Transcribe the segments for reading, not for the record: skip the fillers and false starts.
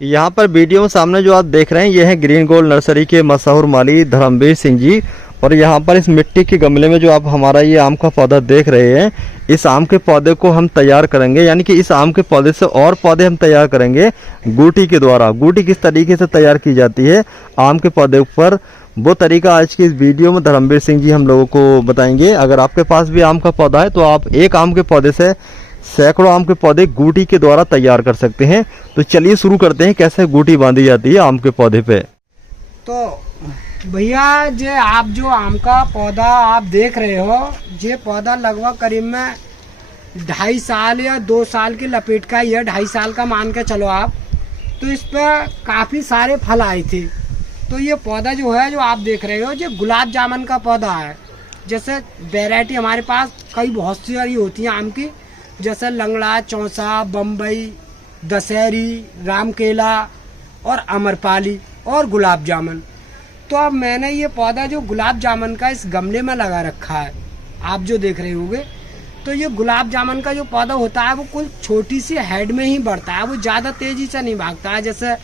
यहाँ पर वीडियो में सामने जो आप देख रहे हैं ये है ग्रीन गोल्ड नर्सरी के मशहूर माली धर्मवीर सिंह जी। और यहाँ पर इस मिट्टी के गमले में जो आप हमारा ये आम का पौधा देख रहे हैं, इस आम के पौधे को हम तैयार करेंगे, यानी कि इस आम के पौधे से और पौधे हम तैयार करेंगे गूटी के द्वारा। गूटी किस तरीके से तैयार की जाती है आम के पौधे पर, वो तरीका आज की इस वीडियो में धर्मवीर सिंह जी हम लोगों को बताएंगे। अगर आपके पास भी आम का पौधा है तो आप एक आम के पौधे से सैकड़ों आम के पौधे गूटी के द्वारा तैयार कर सकते हैं। तो चलिए शुरू करते हैं कैसे गूटी बांधी जाती है आम के पौधे पे। तो भैया जे आप जो आम का पौधा आप देख रहे हो, ये पौधा लगभग करीब में 2.5 साल या 2 साल की लपेट का ही है, 2.5 साल का मान के चलो आप। तो इस पर काफ़ी सारे फल आए थे। तो ये पौधा जो है जो आप देख रहे हो, ये गुलाब जामुन का पौधा है। जैसे वैरायटी हमारे पास कई बहुत सारी होती हैं आम की, जैसे लंगड़ा, चौसा, बम्बई, दशहरी, रामकेला और अमरपाली और गुलाब जामुन। तो अब मैंने ये पौधा जो गुलाब जामुन का इस गमले में लगा रखा है, आप जो देख रहे होंगे। तो ये गुलाब जामुन का जो पौधा होता है वो कुल छोटी सी हेड में ही बढ़ता है, वो ज़्यादा तेज़ी से नहीं भागता है। जैसे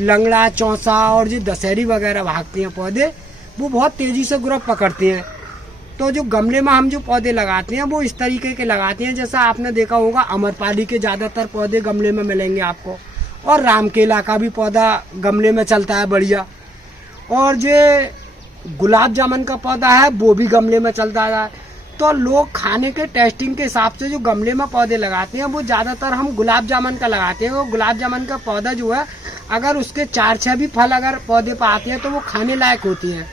लंगड़ा, चौसा और जो दशहरी वगैरह भागती हैं पौधे, वो बहुत तेज़ी से ग्रोथ पकड़ती हैं। तो जो गमले में हम जो पौधे लगाते हैं वो इस तरीके के लगाते हैं। जैसा आपने देखा होगा अमरपाली के ज़्यादातर पौधे गमले में मिलेंगे आपको, और रामकेला का भी पौधा गमले में चलता है बढ़िया। और जो गुलाब जामुन का पौधा है वो भी गमले में चलता है। तो लोग खाने के टेस्टिंग के हिसाब से जो गमले में पौधे लगाते हैं वो ज़्यादातर हम गुलाब जामुन का लगाते हैं। वो गुलाब जामुन का पौधा जो है, अगर उसके 4-6 भी फल अगर पौधे पर आते हैं तो वो खाने लायक होती हैं।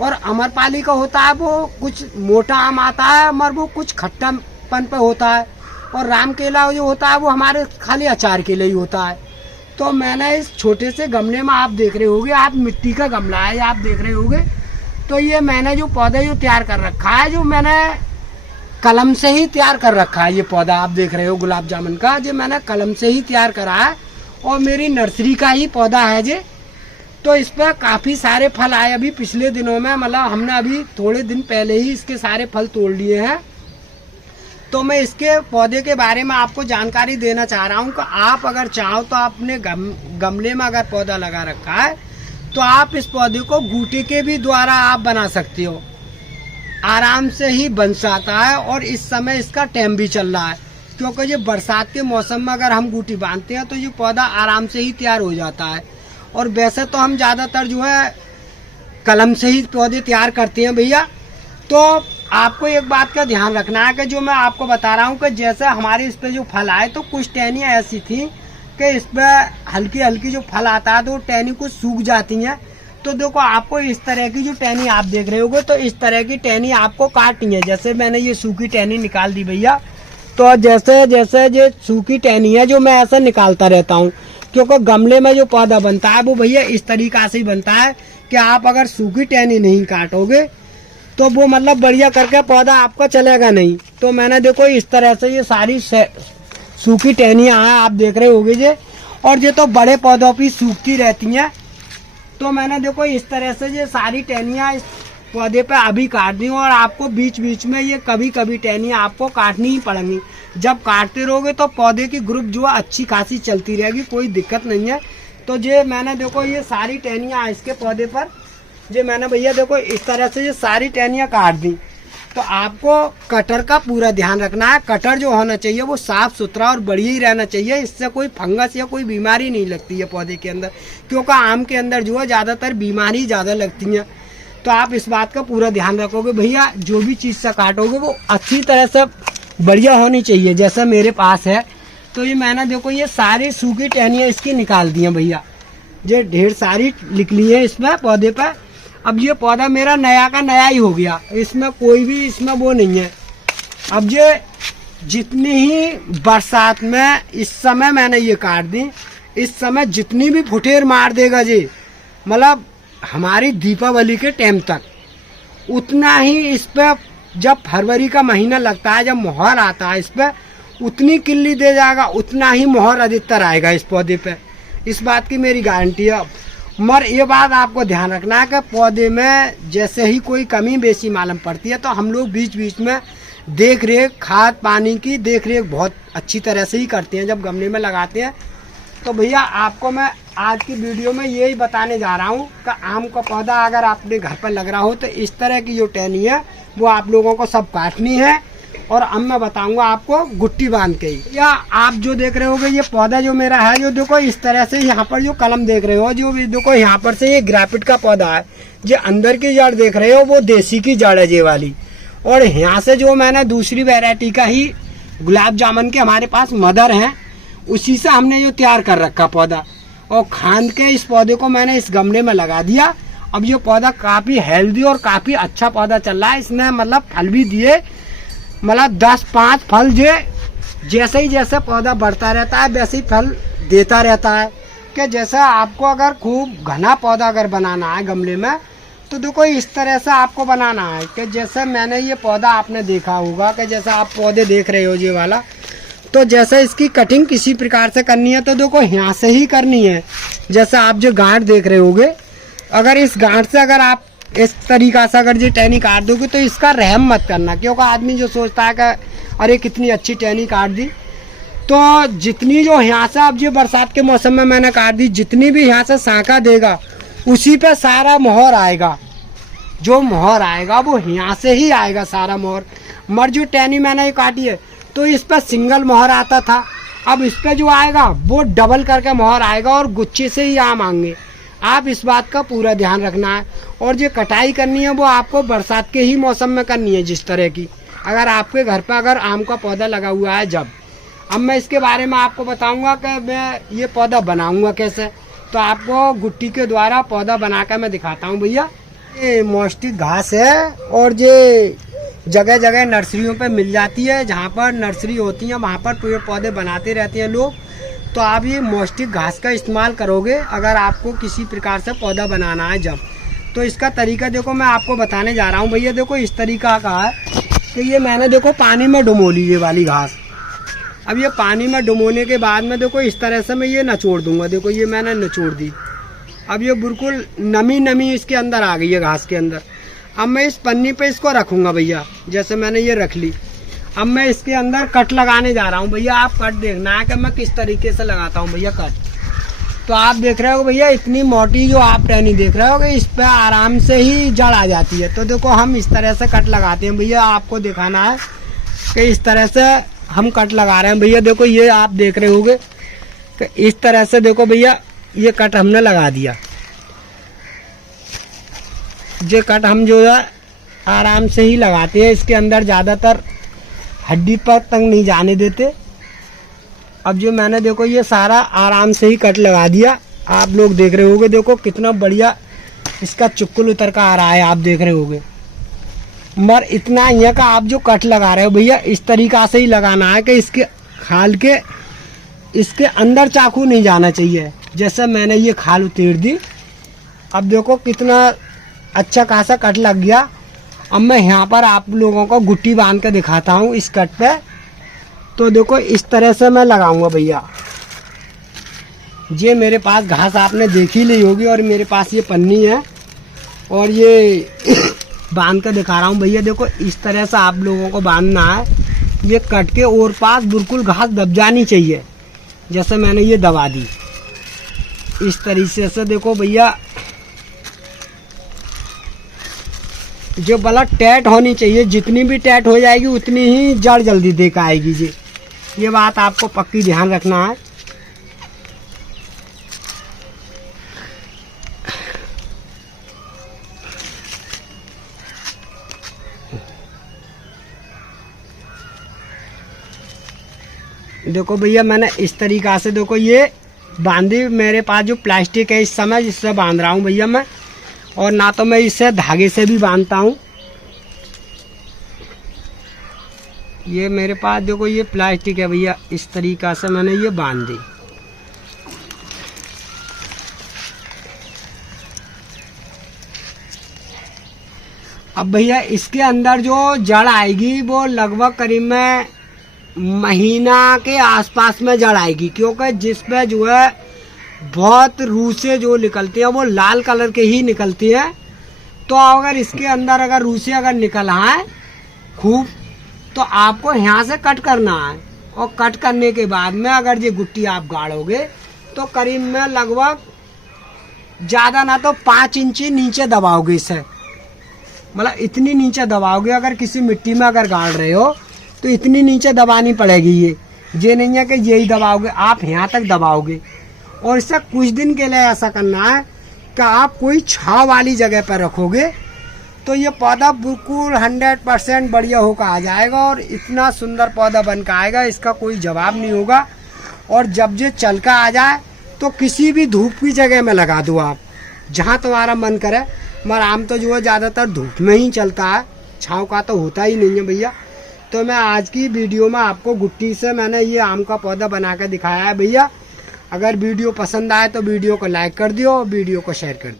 और अमरपाली का होता है वो कुछ मोटा आम आता है, मगर वो कुछ खट्टापन पे होता है। और रामकेला जो होता है वो हमारे खाली अचार के लिए ही होता है। तो मैंने इस छोटे से गमले में, आप देख रहे होंगे, आप मिट्टी का गमला है आप देख रहे होंगे। तो ये मैंने जो पौधा जो तैयार कर रखा है, जो मैंने कलम से ही तैयार कर रखा है, ये पौधा आप देख रहे हो गुलाब जामुन का, जो मैंने कलम से ही तैयार करा है और मेरी नर्सरी का ही पौधा है ये। तो इस पर काफ़ी सारे फल आए अभी पिछले दिनों में, मतलब हमने अभी थोड़े दिन पहले ही इसके सारे फल तोड़ लिए हैं। तो मैं इसके पौधे के बारे में आपको जानकारी देना चाह रहा हूँ कि आप अगर चाहो तो आपने गमले में अगर पौधा लगा रखा है तो आप इस पौधे को गूटे के भी द्वारा आप बना सकते हो, आराम से ही बन जाता है। और इस समय इसका टाइम भी चल रहा है, क्योंकि ये बरसात के मौसम में अगर हम गूटी बांधते हैं तो ये पौधा आराम से ही तैयार हो जाता है। और वैसे तो हम ज़्यादातर जो है कलम से ही पौधे तैयार करते हैं भैया। तो आपको एक बात का ध्यान रखना है कि जो मैं आपको बता रहा हूँ कि जैसे हमारे इस पे जो फल आए तो कुछ टहनियाँ ऐसी थी कि इस पर हल्की हल्की जो फल आता है तो टहनी कुछ सूख जाती हैं। तो देखो आपको इस तरह की जो टहनी आप देख रहे होगे, तो इस तरह की टहनी आपको काटनी है। जैसे मैंने ये सूखी टहनी निकाल दी भैया, तो जैसे जैसे ये सूखी टहनी है जो मैं ऐसे निकालता रहता हूँ, क्योंकि गमले में जो पौधा बनता है वो भैया इस तरीका से ही बनता है कि आप अगर सूखी टहनी नहीं काटोगे तो वो मतलब बढ़िया करके पौधा आपका चलेगा नहीं। तो मैंने देखो इस तरह से ये सारी सूखी टहनियाँ हैं आप देख रहे होगे ये, और ये तो बड़े पौधों पर सूखती रहती हैं। तो मैंने देखो इस तरह से ये सारी टहनियाँ इस पौधे पे अभी काट दी, और आपको बीच बीच में ये कभी कभी टहनियाँ आपको काटनी ही पड़ेंगी। जब काटते रहोगे तो पौधे की ग्रुप जो है अच्छी खासी चलती रहेगी, कोई दिक्कत नहीं है। तो ये मैंने देखो ये सारी टहनियाँ इसके पौधे पर जो मैंने भैया देखो इस तरह से ये सारी टहनियाँ काट दी। तो आपको कटर का पूरा ध्यान रखना है। कटर जो होना चाहिए वो साफ़ सुथरा और बढ़िया ही रहना चाहिए, इससे कोई फंगस या कोई बीमारी नहीं लगती है पौधे के अंदर, क्योंकि आम के अंदर जो है ज़्यादातर बीमारी ज़्यादा लगती हैं। तो आप इस बात का पूरा ध्यान रखोगे भैया, जो भी चीज़ से काटोगे वो अच्छी तरह से बढ़िया होनी चाहिए, जैसा मेरे पास है। तो ये मैंने देखो ये सारी सूखी टहनियाँ इसकी निकाल दी हैं भैया, ये ढेर सारी निकली है इसमें पौधे पर। अब ये पौधा मेरा नया का नया ही हो गया, इसमें कोई भी इसमें वो नहीं है। अब ये जितनी ही बरसात में इस समय मैंने ये काट दी, इस समय जितनी भी फुटेर मार देगा जी, मतलब हमारी दीपावली के टाइम तक, उतना ही इस पर जब फरवरी का महीना लगता है, जब मोहर आता है इस पर, उतनी किल्ली दे जाएगा, उतना ही मोहर अधिकतर आएगा इस पौधे पे। इस बात की मेरी गारंटी है। मगर ये बात आपको ध्यान रखना है कि पौधे में जैसे ही कोई कमी बेसी मालूम पड़ती है तो हम लोग बीच बीच में देख रेख, खाद पानी की देख रेख बहुत अच्छी तरह से ही करते हैं जब गमले में लगाते हैं। तो भैया आपको मैं आज की वीडियो में यही बताने जा रहा हूँ कि आम का पौधा अगर आपने घर पर लग रहा हो तो इस तरह की जो टहनी है वो आप लोगों को सब काटनी है। और अब मैं बताऊंगा आपको गुट्टी बांध के ही। या आप जो देख रहे होगे ये पौधा जो मेरा है, जो देखो इस तरह से यहाँ पर जो कलम देख रहे हो, जो देखो यहाँ पर से ये ग्रेफिट का पौधा है। जो अंदर की जड़ देख रहे हो वो देसी की जड़ है ये वाली। और यहाँ से जो मैंने दूसरी वैरायटी का ही गुलाब जामुन के हमारे पास मदर हैं, उसी से हमने जो तैयार कर रखा पौधा और खांद के इस पौधे को मैंने इस गमले में लगा दिया। अब ये पौधा काफ़ी हेल्दी और काफ़ी अच्छा पौधा चल रहा है। इसने मतलब फल भी दिए, मतलब 10-5 फल जैसे ही जैसे पौधा बढ़ता रहता है वैसे ही फल देता रहता है। कि जैसा आपको अगर खूब घना पौधा अगर बनाना है गमले में तो देखो इस तरह से आपको बनाना है कि जैसे मैंने ये पौधा आपने देखा होगा कि जैसा आप पौधे देख रहे हो ये वाला, तो जैसे इसकी कटिंग किसी प्रकार से करनी है तो देखो यहाँ से ही करनी है। जैसे आप जो गांठ देख रहे होगे, अगर इस गांठ से अगर आप इस तरीका से अगर ये टहनी काट दोगे तो इसका रहम मत करना, क्योंकि आदमी जो सोचता है कि अरे कितनी अच्छी टहनी काट दी, तो जितनी जो यहाँ से अब ये बरसात के मौसम में मैंने काट दी, जितनी भी यहाँ से शाखा देगा उसी पे सारा मोहर आएगा। जो मोहर आएगा वो यहाँ से ही आएगा सारा मोहर। मर जो टहनी मैंने ये काटी है तो इस पर सिंगल मोहर आता था, अब इस पर जो आएगा वो डबल करके मोहर आएगा और गुच्छे से ही आम आएंगे। आप इस बात का पूरा ध्यान रखना है। और जो कटाई करनी है वो आपको बरसात के ही मौसम में करनी है। जिस तरह की अगर आपके घर पर अगर आम का पौधा लगा हुआ है जब, अब मैं इसके बारे में आपको बताऊंगा कि मैं ये पौधा बनाऊंगा कैसे। तो आपको गुट्टी के द्वारा पौधा बनाकर मैं दिखाता हूँ भैया। ये मौस्टिक घास है और ये जगह जगह नर्सरियों पे मिल जाती है। जहाँ पर नर्सरी होती है वहाँ पर पेड़ पौधे बनाते रहते हैं लोग। तो आप ये मौस्टिक घास का इस्तेमाल करोगे अगर आपको किसी प्रकार से पौधा बनाना है जब। तो इसका तरीका देखो मैं आपको बताने जा रहा हूँ भैया। देखो इस तरीका का है कि ये मैंने देखो पानी में डुबो ली ये वाली घास। अब ये पानी में डुबोने के बाद में देखो इस तरह से मैं ये निचोड़ दूंगा। देखो ये मैंने निचोड़ दी। अब ये बिल्कुल नमी इसके अंदर आ गई है घास के अंदर। अब मैं इस पन्नी पे इसको रखूँगा भैया, जैसे मैंने ये रख ली। अब मैं इसके अंदर कट लगाने जा रहा हूँ भैया। आप कट देखना है कि मैं किस तरीके से लगाता हूँ भैया कट। तो आप देख रहे हो भैया इतनी मोटी जो आप टहनी देख रहे हो इस पर आराम से ही जड़ आ जाती है। तो देखो हम इस तरह से कट लगाते हैं भैया। आपको दिखाना है कि इस तरह से हम कट लगा रहे हैं भैया। देखो ये आप देख रहे होगे कि इस तरह से देखो भैया ये कट हमने लगा दिया। ये कट हम जो है आराम से ही लगाते हैं, इसके अंदर ज़्यादातर हड्डी पर तक नहीं जाने देते। अब जो मैंने देखो ये सारा आराम से ही कट लगा दिया। आप लोग देख रहे होगे देखो कितना बढ़िया इसका चुक्कुल उतर का आ रहा है। आप देख रहे होगे मर इतना यहाँ का आप जो कट लगा रहे हो भैया इस तरीका से ही लगाना है कि इसके खाल के इसके अंदर चाकू नहीं जाना चाहिए। जैसे मैंने ये खाल उतेर दी। अब देखो कितना अच्छा खासा कट लग गया। अब मैं यहाँ पर आप लोगों को गुट्टी बांध के दिखाता हूँ इस कट पे। तो देखो इस तरह से मैं लगाऊंगा भैया। ये मेरे पास घास आपने देखी ली होगी और मेरे पास ये पन्नी है और ये बांध के दिखा रहा हूँ भैया। देखो इस तरह से आप लोगों को बांधना है। ये कट के और पास बिल्कुल घास दब जानी चाहिए, जैसे मैंने ये दबा दी। इस तरीके से देखो भैया जो बला टैट होनी चाहिए। जितनी भी टैट हो जाएगी उतनी ही जड़ जल्दी देख आएगी जी। ये बात आपको पक्की ध्यान रखना है। देखो भैया मैंने इस तरीका से देखो ये बांधी। मेरे पास जो प्लास्टिक है इस समय जिससे बांध रहा हूँ भैया मैं, और ना तो मैं इससे धागे से भी बांधता हूँ। ये मेरे पास देखो ये प्लास्टिक है भैया, इस तरीका से मैंने ये बांध दी। अब भैया इसके अंदर जो जड़ आएगी वो लगभग करीब में महीना के आसपास में जड़ आएगी, क्योंकि जिसमें जो है बहुत रूसे जो निकलती हैं वो लाल कलर के ही निकलती हैं। तो अगर इसके अंदर अगर रूसे अगर निकल आए खूब तो आपको यहाँ से कट करना है। और कट करने के बाद में अगर ये गुट्टी आप गाड़ोगे तो करीब में लगभग ज़्यादा ना तो 5 इंची नीचे दबाओगे इसे, मतलब इतनी नीचे दबाओगे। अगर किसी मिट्टी में अगर गाड़ रहे हो तो इतनी नीचे दबानी पड़ेगी। ये नहीं है कि यही दबाओगे, आप यहाँ तक दबाओगे। और इसे कुछ दिन के लिए ऐसा करना है कि आप कोई छाँव वाली जगह पर रखोगे तो ये पौधा बिल्कुल 100% बढ़िया होकर आ जाएगा और इतना सुंदर पौधा बन कर आएगा, इसका कोई जवाब नहीं होगा। और जब ये चल कर आ जाए तो किसी भी धूप की जगह में लगा दो आप, जहाँ तुम्हारा मन करे। मगर आम तो जो है ज़्यादातर धूप में ही चलता है, छाँव का तो होता ही नहीं है भैया। तो मैं आज की वीडियो में आपको गुट्टी से मैंने ये आम का पौधा बना कर दिखाया है भैया। अगर वीडियो पसंद आए तो वीडियो को लाइक कर दियो और वीडियो को शेयर कर दियो।